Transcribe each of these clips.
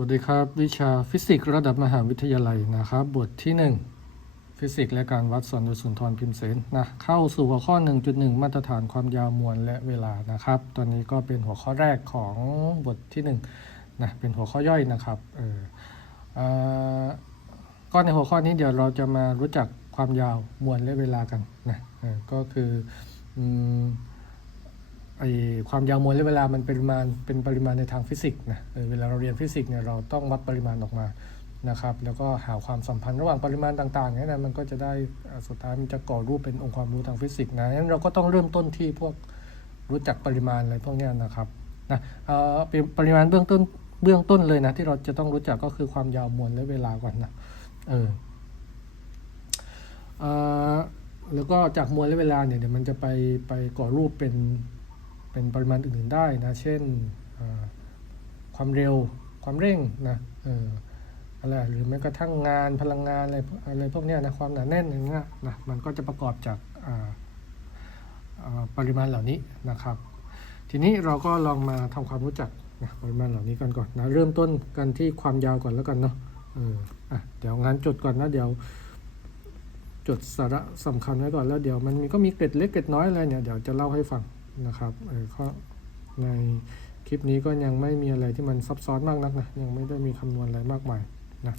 วัสดีครับ วิชาฟิสิกส์ระดับมหาวิทยาลัยนะครับ บทที่ 1 ฟิสิกส์และการวัดสอนโดยสุนทรพิมพ์เสนนะเข้าสู่หัวข้อ 1.1 มาตรฐานความยาวมวลและเวลานะครับ ตอนนี้ก็เป็นหัวข้อแรกของบทที่1นะเป็นหัวข้อย่อยนะครับเออเอ่อก็ในหัวข้อนี้เดี๋ยวเราจะมารู้จักความยาวมวลและเวลากันนะก็คืออ ไอความยาวมวลและเวลามันเป็นปริมาณเป็นปริมาณในทางฟิสิกส์นะเออเวลาเราเรียนฟิสิกส์เนี่ยเราต้องวัดปริมาณออกมานะครับ แล้วก็หาความสัมพันธ์ระหว่างปริมาณต่างๆนี่นะมันก็จะได้สุดท้ายมันจะก่อรูปเป็นองค์ความรู้ทางฟิสิกส์นะงั้นเราก็ต้องเริ่มต้นที่พวกรู้จักปริมาณอะไรพวกนี้นะครับนะเอ่อเป็นปริมาณเบื้องต้นเบื้องต้นเลยนะที่เราจะต้องรู้จักก็คือความยาวมวลและเวลาก่อนนะเออเออแล้วก็จากมวลและเวลาเนี่ยเดี๋ยวมันจะไปไปก่อรูปเป็น เป็นปริมาณอื่นๆได้นะ เช่นความเร็วความเร่งนะอะไรหรือแม้กระทั่งงานพลังงานอะไรอะไรพวกนี้นะความหนาแน่นอย่างเงี้ยนะมันก็จะประกอบจากปริมาณเหล่านี้นะครับ ทีนี้เราก็ลองมาทำความรู้จักนะปริมาณเหล่านี้กันก่อนนะเริ่มต้นกันที่ความยาวก่อนแล้วกันเนาะเอออะเดี๋ยวงานจดก่อนนะเดี๋ยวจดสาระสำคัญไว้ก่อนแล้วเดี๋ยวมันมีก็มีเกร็ดเล็กเกร็ดน้อยอะไรเนี่ยเดี๋ยวจะเล่าให้ฟัง นะครับเออข้อในคลิปนี้ก็ยังไม่มีอะไรที่มันซับซ้อนมากนักนะยังไม่ได้มีคำนวณอะไรมากมายนะ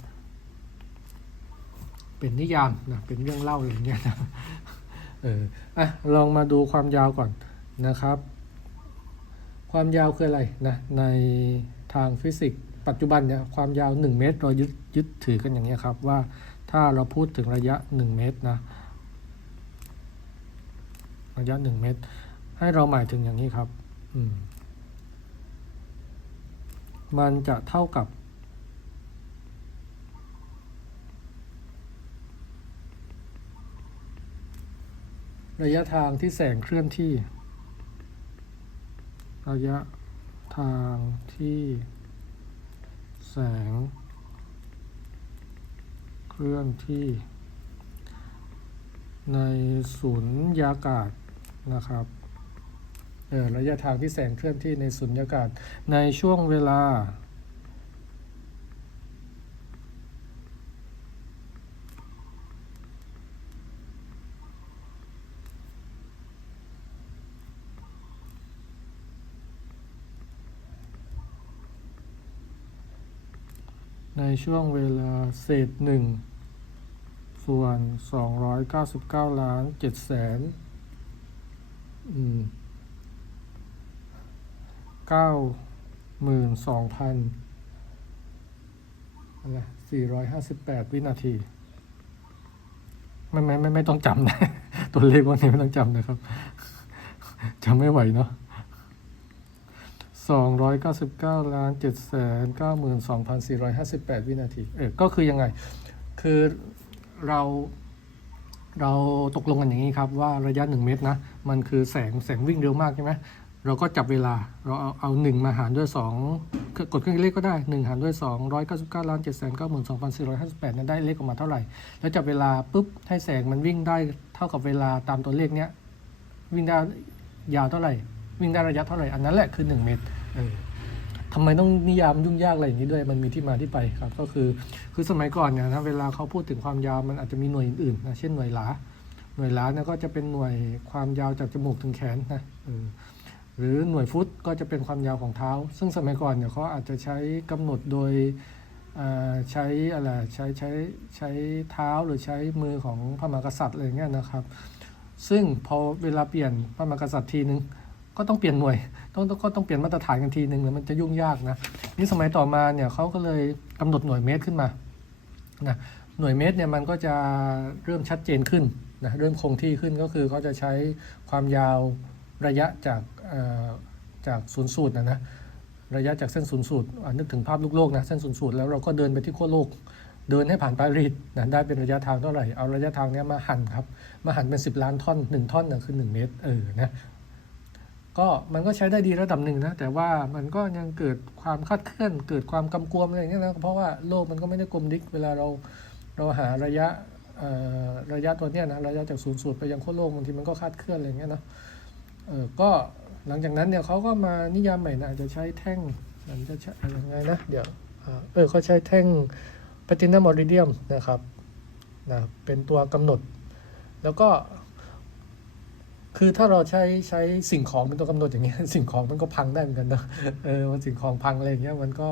เป็นนิยามนะเป็นเรื่องเล่าอะไรอย่างเงี้ยนะเอออะลองมาดูความยาวก่อนนะครับ ความยาวคืออะไรนะในทางฟิสิกส์ปัจจุบันเนี่ยความยาว 1 เมตรเรายึดยึดถือกันอย่างนี้ยครับว่าถ้าเราพูดถึงระยะ 1 เมตรนะระยะ 1 เมตร ให้เราหมายถึงอย่างนี้ครับ อืม มันจะเท่ากับ ระยะทางที่แสงเคลื่อนที่ ระยะทางที่แสง เคลื่อนที่ ในศูนยากาศนะครับ ระยะทางที่แสงเคลื่อนที่ในสุญญากาศในช่วงเวลา ในช่วงเวลาเศษหนึ่งส่วน 299 ล้าน7แสน อืม เก้าหมื่นสองพันอะไรสี่ร้อยห้าสิบแปดวินาทีไม่ไม่ไม่ไม่ต้องจำนะ ตัวเลขพวกนี้ไม่ต้องจำนะครับจำไม่ไหวเนาะสองร้อยเก้าสิบเก้าล้านเจ็ดแสนเก้าหมื่นสองพันสี่ร้อยห้าสิบแปดวินาที เออ ก็คือยังไง คือเราเราตกลงกันอย่างนี้ครับว่าระยะ1เมตรนะ มันคือแสงแสงวิ่งเร็วมากใช่ไหม เราก็จับเวลาเราเอาเอาหนึ่งมาหารด้วย2คือกดเครื่องเลขก็ได้ 1 หารด้วย2 9 9ล้าน7 9 2 2 4 5 8เนี่ยได้เลขออกมาเท่าไหร่ แล้วจับเวลาปุ๊บให้แสงมันวิ่งได้เท่ากับเวลาตามตัวเลขเนี้ยวิ่งได้ยาวเท่าไหร่ วิ่งได้ระยะเท่าไหร่ อันนั้นแหละคือ 1 เมตรเออทำไมต้องนิยามยุ่งยากอะไรอย่างนี้ด้วย มันมีที่มาที่ไปครับ ก็คือคือสมัยก่อนเนี่ยนะเวลาเขาพูดถึงความยาวมันอาจจะมีหน่วยอื่นๆนะเช่นหน่วยหลาหน่วยลาเนี่ยก็จะเป็นหน่วยความยาวจากจมูกถึงแขนนะเออ หรือหน่วยฟุตก็จะเป็นความยาวของเท้า ซึ่งสมัยก่อนเนี่ยเขาอาจจะใช้กำหนดโดยใช้อะไรใช้ใช้ใช้เท้าหรือใช้มือของพระมหากษัตริย์อะไรเงี้ยนะครับ ซึ่งพอเวลาเปลี่ยนพระมหากษัตริย์ทีนึงก็ต้องเปลี่ยนหน่วยต้องก็ต้องเปลี่ยนมาตรฐานกันทีนึงแล้วมันจะยุ่งยากนะนี่สมัยต่อมาเนี่ยเขาก็เลยกำหนดหน่วยเมตรขึ้นมานะหน่วยเมตรเนี่ยมันก็จะเริ่มชัดเจนขึ้นนะเริ่มคงที่ขึ้นก็คือเขาจะใช้ความยาวระยะจาก จากศูนย์สูตรนะนะระยะจากเส้นศูนย์สูตรนึกถึงภาพลูกโลกนะเส้นศูนย์สูตรแล้วเราก็เดินไปที่ขั้วโลก เดินให้ผ่านปารีสนะได้เป็นระยะทางเท่าไหร่เอาระยะทางนี้มาหั่นครับมาหั่นเป็น 10 ล้านท่อน 1 ท่อนนะคือ 1 เมตรเออนะก็มันก็ใช้ได้ดีระดับหนึ่งนะแต่ว่ามันก็ยังเกิดความคาดเคลื่อน เกิดความกำกวมอะไรอย่างเงี้ยนะเพราะว่าโลกมันก็ไม่ได้กลมดิกเวลาเราเราหาระยะระยะตัวเนี้ยนะระยะจากศูนย์สูตรไปยังขั้วโลกบางทีมันก็คาดเคลื่อนอะไรอย่างเงี้ยนะเออก็ หลังจากนั้นเนี่ยเขาก็มานิยามใหม่นะอาจจะใช้แท่งมันจะใช้อะไรยังไงนะเดี๋ยวเออเออเขาใช้แท่งแพตินัมออริเดียมนะครับนะเป็นตัวกำหนด แล้วก็ คือถ้าเราใช้ใช้สิ่งของเป็นตัวกำหนดอย่างเงี้ยสิ่งของมันก็พังได้เหมือนกันนะเออมันสิ่งของพังอะไรอย่างเงี้ยมันก็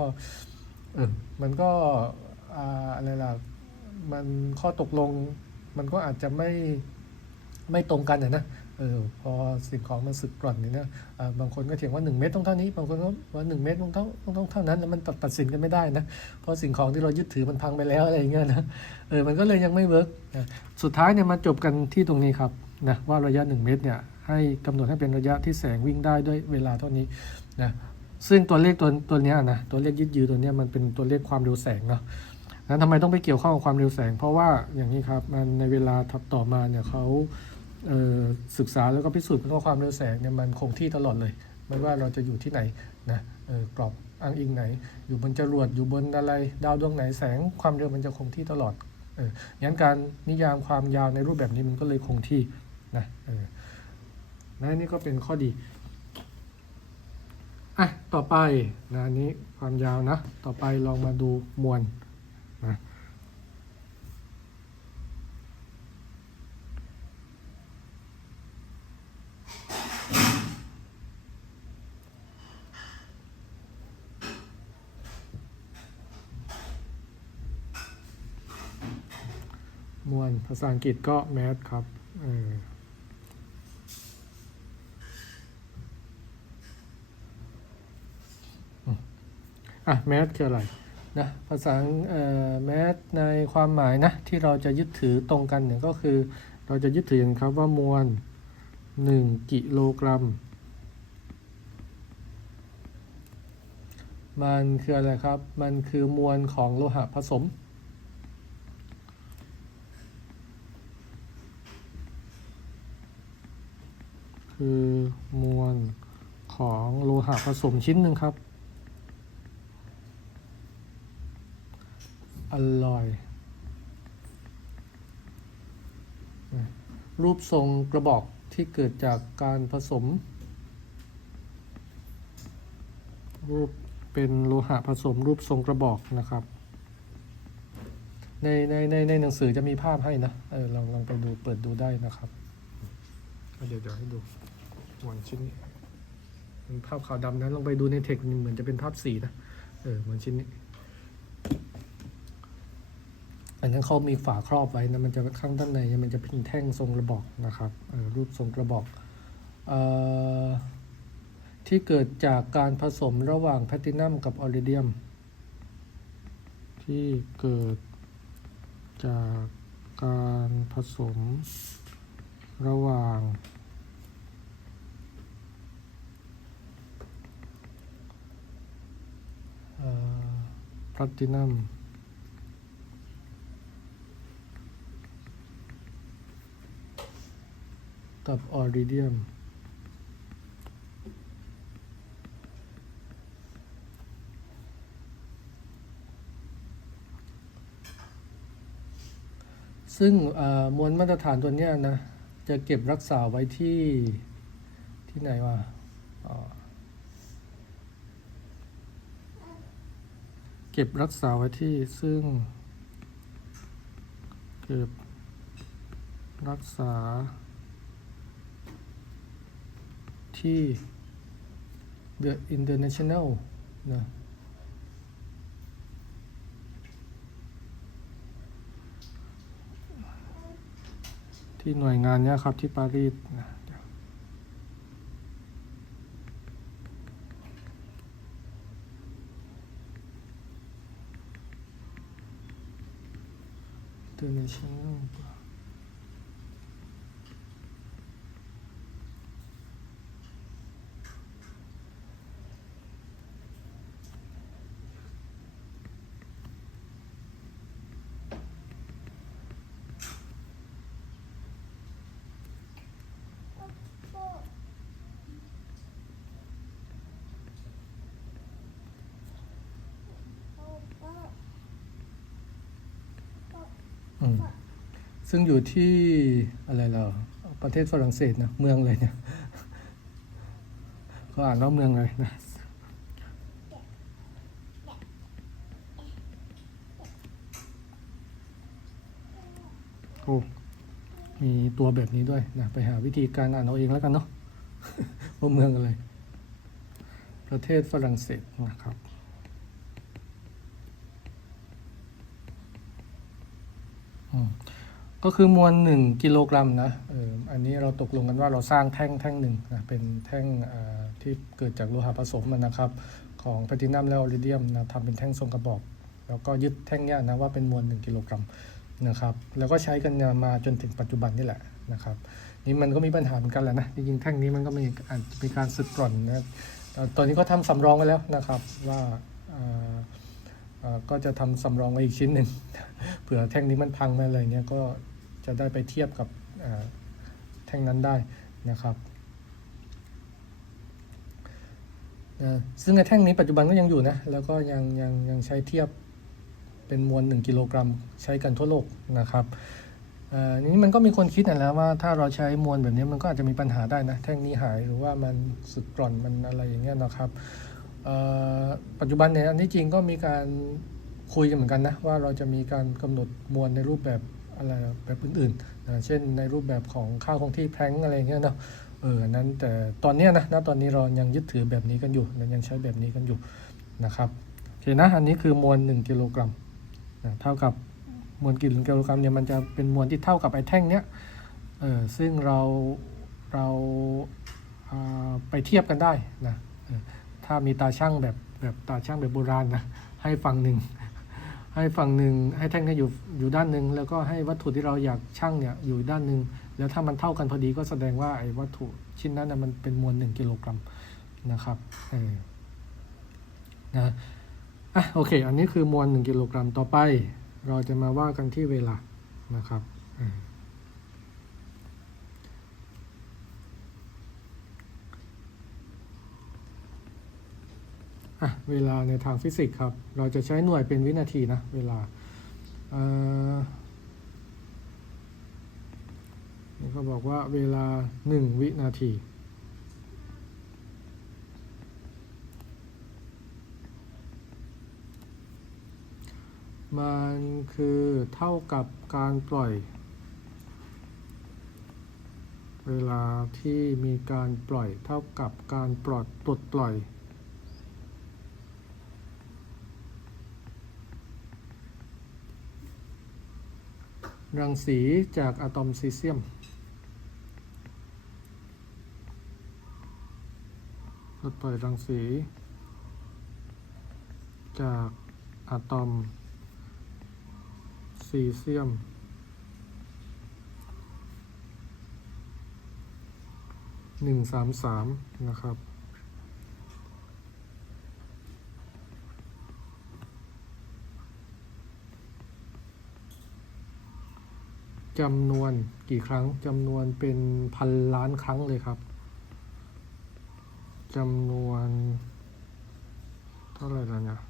เออมันก็อ่าอะไรล่ะมันข้อตกลงมันก็อาจจะไม่ไม่ตรงกันอะนะ เออพอสิ่งของมันสึกกร่อนนี่นะบางคนก็เถียงว่า 1 เมตรต้องเท่านี้ บางคนก็ว่า 1 เมตรต้องเท่าต้องต้องเท่านั้นแล้วมันตัดตัดสินกันไม่ได้นะเพราะสิ่งของที่เรายึดถือมันพังไปแล้วอะไรอย่างเงี้ยนะเออมันก็เลยยังไม่เวิร์กนะสุดท้ายเนี่ยมาจบกันที่ตรงนี้ครับนะว่าระยะ 1 เมตรเนี่ยให้กำหนดให้เป็นระยะที่แสงวิ่งได้ด้วยเวลาเท่านี้นะซึ่งตัวเลขตัวตัวเนี้ยนะตัวเลขยืดยืตัวเนี้ยมันเป็นตัวเลขความเร็วแสงเนาะนั้นทำไมต้องไปเกี่ยวข้องกับความเร็วแสง เพราะว่าอย่างนี้ครับมันในเวลาถัดต่อมาเนี่ยเขา ศึกษาแล้วก็พิสูจน์ว่าความเร็วแสงเนี่ยมันคงที่ตลอดเลย ไม่ว่าเราจะอยู่ที่ไหนนะกรอบอ้างอิงไหน อยู่บนจรวดอยู่บนอะไรดาวดวงไหนแสงความเร็วมันจะคงที่ตลอดเอองั้นการนิยามความยาวในรูปแบบนี้มันก็เลยคงที่นะเออนะนี่ก็เป็นข้อดีอะต่อไปนะนนี้ความยาวนะ ต่อไปลองมาดูมวลนะ ภาษาอังกฤษก็แมสครับอะแมสคืออะไรนะภาษาแม้ในความหมายนะที่เราจะยึดถือตรงกันเนี่ยก็คือ เราจะยึดถืออย่างครับว่ามวล 1 กิโลกรัม มันคืออะไรครับ มันคือมวลของโลหะผสม คือมวลของโลหะผสมชิ้นหนึ่งครับ อร่อย รูปทรงกระบอกที่เกิดจากการผสม รูปเป็นโลหะผสมรูปทรงกระบอกนะครับ ในในในในหนังสือจะมีภาพให้นะ เออลองลองไปดูเปิดดูได้นะครับ เดี๋ยวเดี๋ยวให้ดู หวานชิ้นนี้เป็นภาพขาวดำนะลองไปดูในเทคเหมือนจะเป็นภาพสีนะเออเหมือนชิ้นนี้อันนั้นเขามีฝาครอบไว้นะมันจะข้างด้านในมันจะเป็นแท่งทรงกระบอกนะครับออรูปทรงกระบอกเออที่เกิดจากการผสมระหว่างแพลตินัมกับออริเดียม ที่เกิดจากการผสมระหว่าง ลตินัมกับออริเดียม ซึ่งมวลมาตรฐานตัวนี้นะ จะเก็บรักษาไว้ที่ที่ไหนวะอ๋อเก็บรักษาไว้ที่ซึ่ง เก็บรักษา ที่ The International นะที่หน่วยงานเนี้ยครับที่ปารีสนะ เดี๋ยว ซึ่งอยู่ที่อะไรเราประเทศฝรั่งเศสนะเมืองเลยเนี่ยเขาอ่านว่าเมืองเลยนะโอ้มีตัวแบบนี้ด้วยนะไปหาวิธีการอ่านเอาเองแล้วกันเนาะว่าเมืองอะไร ประเทศฝรั่งเศสนะครับอืม ก็คือมวลหนึ่งกิโลกรัมนะเอออันนี้เราตกลงกันว่าเราสร้างแท่งแท่งหนึ่งนะเป็นแท่งที่เกิดจากโลหะผสมมันนะครับของแพลตินัมและออริเดียมนะทำเป็นแท่งทรงกระบอก แล้วก็ยึดแท่งเนี้ยนะว่าเป็นมวลหนึ่งกิโลกรัมนะครับแล้วก็ใช้กันมาจนถึงปัจจุบันนี่แหละนะครับนี่มันก็มีปัญหาเหมือนกันแหละนะจริงๆแท่งนี้มันก็มีอาจจะมีการสึกกร่อนนะตอนนี้ก็ทำสำรองไว้แล้วนะครับว่า ก็จะทำสำรองไว้อีกชิ้นหนึ่งเผื่อแท่งนี้มันพังมาอะไรเงี้ยก็จะได้ไปเทียบกับแท่งนั้นได้นะครับนะซึ่งไอ้แท่งนี้ปัจจุบันก็ยังอยู่นะ แล้วก็ยังยังยังใช้เทียบเป็นมวล 1 กิโลกรัมใช้กันทั่วโลกนะครับอ่อนี้มันก็มีคนคิดนะแล้วว่าถ้าเราใช้มวลแบบนี้มันก็อาจจะมีปัญหาได้นะ แท่งนี้หายหรือว่ามันสึกกร่อนมันอะไรอย่างเงี้ยนะครับ ปัจจุบันเนี่ยอันที่จริงก็มีการคุยกันเหมือนกันนะว่าเราจะมีการกำหนดมวลในรูปแบบอะไรแบบอื่นๆนะเช่นในรูปแบบของค่าคงที่แพร้งอะไรเงี้ยเนาะเออนั้นแต่ตอนนี้นะณตอนนี้เรายังยึดถือแบบนี้กันอยู่นะยังใช้แบบนี้กันอยู่นะครับโอเคนะอันนี้คือมวล 1กิโลกรัมนะเท่ากับมวลกิโลกรัมเนี่ยมันจะเป็นมวลที่เท่ากับไอ้แท่งเนี้ยเออซึ่งเราเราาไปเทียบกันได้นะ ถ้ามีตาช่างแบบแบบตาช่างแบบโบราณนะให้ฝั่งหนึ่งให้ฝั่งหนึ่งให้แท่งเนี้อยู่อยู่ด้านหนึ่งแล้วก็ให้วัตถุที่เราอยากชั่งเนี่ยอยู่ด้านหนึ่งแล้วถ้ามันเท่ากันพอดีก็แสดงว่าไอ้วัตถุชิ้นนั้นนะมันเป็นมวลหนึ่งกิโลกรัมนะครับเออนะอะโอเค อันนี้คือมวลหนึ่งกิโลกรัมต่อไป เราจะมาว่ากันที่เวลานะครับ เวลาในทางฟิสิกส์ครับ เราจะใช้หน่วยเป็นวินาทีนะ เวลาเนี่เขาบอกว่าเวลาหนึ่งวินาที มันคือเท่ากับการปล่อย เวลาที่มีการปล่อยเท่ากับการปลดปลดปล่อย รังสีจากอะตอมซีเซียมปลดปล่อยรังสี จากอะตอมซีเซียมหนึ่งสามสามนะครับ จำนวนกี่ครั้งจำนวนเป็นพันล้านครั้งเลยครับจำนวนเท่าไหร่แล้วเนี่ย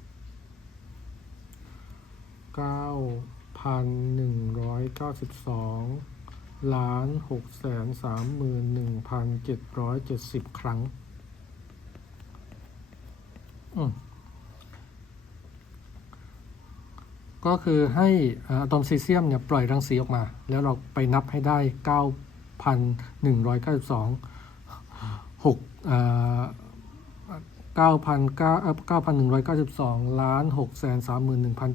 เก้าพันหนึ่งร้อยเก้าสิบสองล้านหกแสนสามหมื่นหนึ่งพันเจ็ดร้อยเจ็ดสิบครั้ง อืม ก็คือให้อะตอมซีเซียมเนี่ยปล่อยรังสีออกมา แล้วเราไปนับให้ได้ 9,192 6เอ่อ9,192 ล้าน6แสน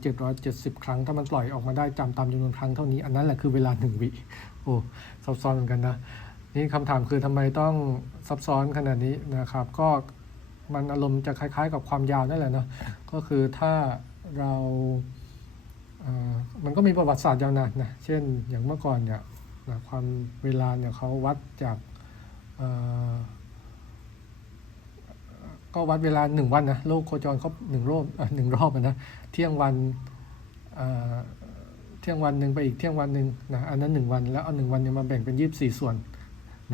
31,770 ครั้ง ถ้ามันปล่อยออกมาได้จำตามจำนวนครั้งเท่านี้ อันนั้นแหละคือเวลา 1 วิ โอ้ซับซ้อนเหมือนกันนะ นี่คำถามคือทำไมต้องซับซ้อนขนาดนี้นะครับ ก็มันอารมณ์จะคล้ายๆ กับความยาวนั่นแหละเนาะ ก็คือถ้าเรา มันก็มีประวัติศาสตร์ยาวนานนะ เช่นอย่างเมื่อก่อนเนี่ยนะความเวลาเนี่ยเขาวัดจากก็วัดเวลาหนึ่งวันนะโลกโคจรครบหนึ่งรอบเอ่อหนึ่งรอบนะเที่ยงวันเอ่อเที่ยงวันหนึ่งไปอีกเที่ยงวันหนึ่งนะอันนั้นหนึ่งวันแล้วเอาหนึ่งวันเนี่ยมาแบ่งเป็นยี่สิบสี่ส่วน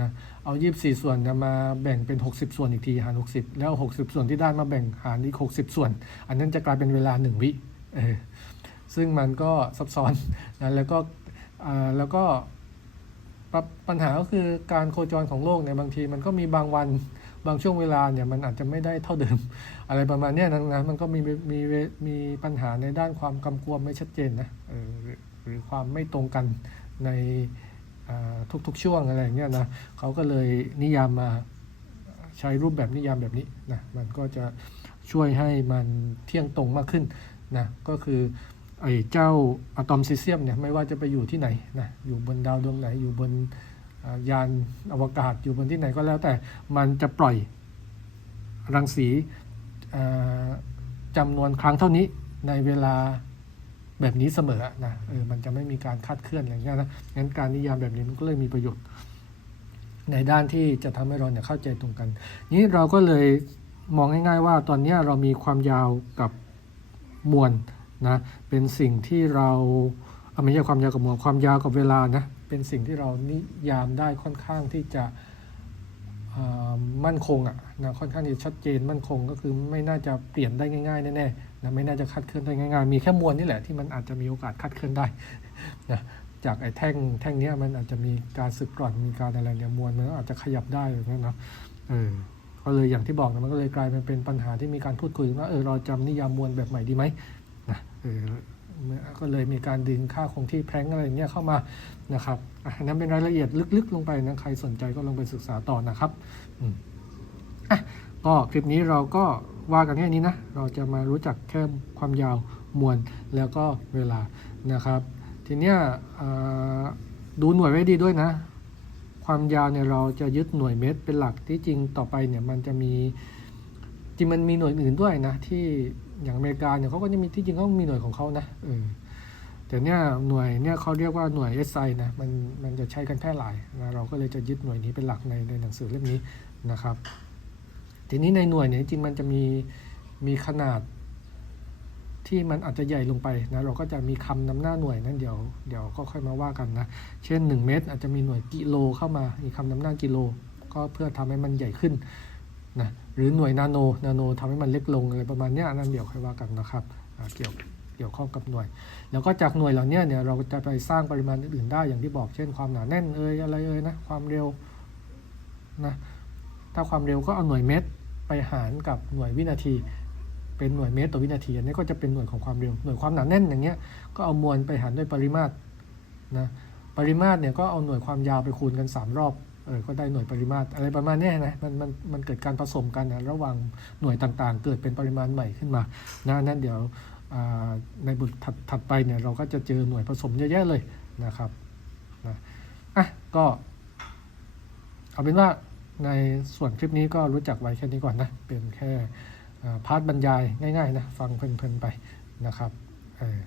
นะเอายี่สิบสี่ส่วนเนี่ยมาแบ่งเป็นหกสิบส่วนอีกทีหารหกสิบแล้วหกสิบส่วนที่ได้มาแบ่งหารอีกหกสิบส่วน อันนั้นจะกลายเป็นเวลาหนึ่งวิเออ ซึ่งมันก็ซับซ้อนนะแล้วก็แล้วก็ป,ปัญหาก็คือการโคจรของโลกเนี่ยบางทีมันก็มีบางวันบางช่วงเวลาเนี่ยมันอาจจะไม่ได้เท่าเดิม อะไรประมาณนี้นะนะมันก็มีมีมีปัญหาในด้านความกำกวมไม่ชัดเจนนะหรือความไม่ตรงกันในทุกๆช่วงอะไรอย่างเงี้ยนะเขาก็เลยนิยามมาใช้รูปแบบนิยามแบบนี้นะมันก็จะช่วยให้มันเที่ยงตรงมากขึ้นนะก็คือ ไอ้เจ้าอะตอมซิเซียมเนี่ยไม่ว่าจะไปอยู่ที่ไหนนะอยู่บนดาวดวงไหน อยู่บนยานอวกาศอยู่บนที่ไหนก็แล้วแต่มันจะปล่อยรังสีจำนวนครั้งเท่านี้ในเวลาแบบนี้เสมอนะเออมันจะไม่มีการคาดเคลื่อนอะไรอย่างเงี้ยนะงั้นการนิยามแบบนี้มันก็เลยมีประโยชน์ ในด้านที่จะทำให้เราเนี่ยเข้าใจตรงกัน นี้เราก็เลยมองง่าย ๆ ว่าตอนนี้เรามีความยาวกับมวล นะเป็นสิ่งที่เราเอ่อไม่ใช่ความยาวกับมวลความยาวกับเวลานะเป็นสิ่งที่เรานิยามได้ค่อนข้างที่จะมั่นคงอะนะค่อนข้างที่จะชัดเจนมั่นคงก็คือไม่น่าจะเปลี่ยนได้ง่ายๆแน่ๆนะไม่น่าจะคาดเคลื่อนได้ง่ายๆ มีแค่มวลนี่แหละที่มันอาจจะมีโอกาสคาดเคลื่อนได้นะจากไอ้แท่งแท่งนี้มันอาจจะมีการสึกกร่อนมีการอะไรเนี่ยมวลมันอาจจะขยับได้อย่างเงี้ยเนาะเออก็เลยอย่างที่บอกนะมันก็เลยกลายเป็นปัญหาที่มีการพูดคุยว่าเออเราจำนิยามมวลแบบใหม่ดีไหม ก็เลยมีการดึงค่าคงที่แพ้งอะไรเงี้ยเข้ามานะครับอันนั้นเป็นรายละเอียดลึกๆ ลงไปนะใครสนใจก็ลองไปศึกษาต่อนะครับอะก็คลิปนี้เราก็ว่ากันแค่นี้นะ เราจะมารู้จักแค่ความยาวมวลแล้วก็เวลานะครับ ทีเนี้ยดูหน่วยไว้ดีด้วยนะ ความยาวเนี่ยเราจะยึดหน่วยเมตรเป็นหลักที่จริงต่อไปเนี่ยมันจะมีจริงมันมีหน่วยอื่นด้วยนะที่ อย่างอเมริกาเนี่ยเขาก็จะมีที่จริงเขามีหน่วยของเขานะเออแต่เนี่ยหน่วยเนี่ยเขาเรียกว่าหน่วย SI นะมันมันจะใช้กันแพร่หลายนะเราก็เลยจะยึดหน่วยนี้เป็นหลักในในหนังสือเล่มนี้นะครับ ทีนี้ในหน่วยเนี่ยจริงมันจะมีมีขนาดที่มันอาจจะใหญ่ลงไปนะเราก็จะมีคำนำหน้าหน่วยนั้นเดี๋ยวเดี๋ยวก็ค่อยมาว่ากันนะ เช่น 1 เมตรอาจจะมีหน่วยกิโลเข้ามามีคำนำหน้ากิโล ก็เพื่อทำให้มันใหญ่ขึ้น นะหรือหน่วยนาโนนาโนทำให้มันเล็กลงอะไรประมาณนี้นนั้นเดี๋ยวค่อยว่ากันนะครับเกี่ยวเกี่ยวข้องกับหน่วย แล้วก็จากหน่วยเหล่านี้เนี่ยเราจะไปสร้างปริมาณอื่นๆได้อย่างที่บอกเช่นความหนาแน่นเอยอะไรเอยนะความเร็วนะถ้าความเร็วก็เอาหน่วยเมตรไปหารกับหน่วยวินาที เป็นหน่วยเมตรต่อวินาทีอันนี้ก็จะเป็นหน่วยของความเร็วหน่วยความหนาแน่นอย่างเงี้ยก็เอามวลไปหารด้วยปริมาตรนะปริมาตรเนี่ยก็เอาหน่วยความยาวไปคูณกัน 3 รอบ ออก็ได้หน่วยปริมาตรอะไรประมาณนี้นะมันมันมันเกิดการผสมกันนะระหว่างหน่วยต่างๆ เกิดเป็นปริมาณใหม่ขึ้นมานะนั่นเดี๋ยวในบทถัดถัดไปเนี่ยเราก็จะเจอหน่วยผสมเยอะแยะเลยนะครับนะอะก็เอาเป็นว่าในส่วนคลิปนี้ก็รู้จักไว้แค่นี้ก่อนนะ เป็นแค่พาร์ทบรรยายง่ายๆนะ ฟังเพลินๆไปนะครับเออ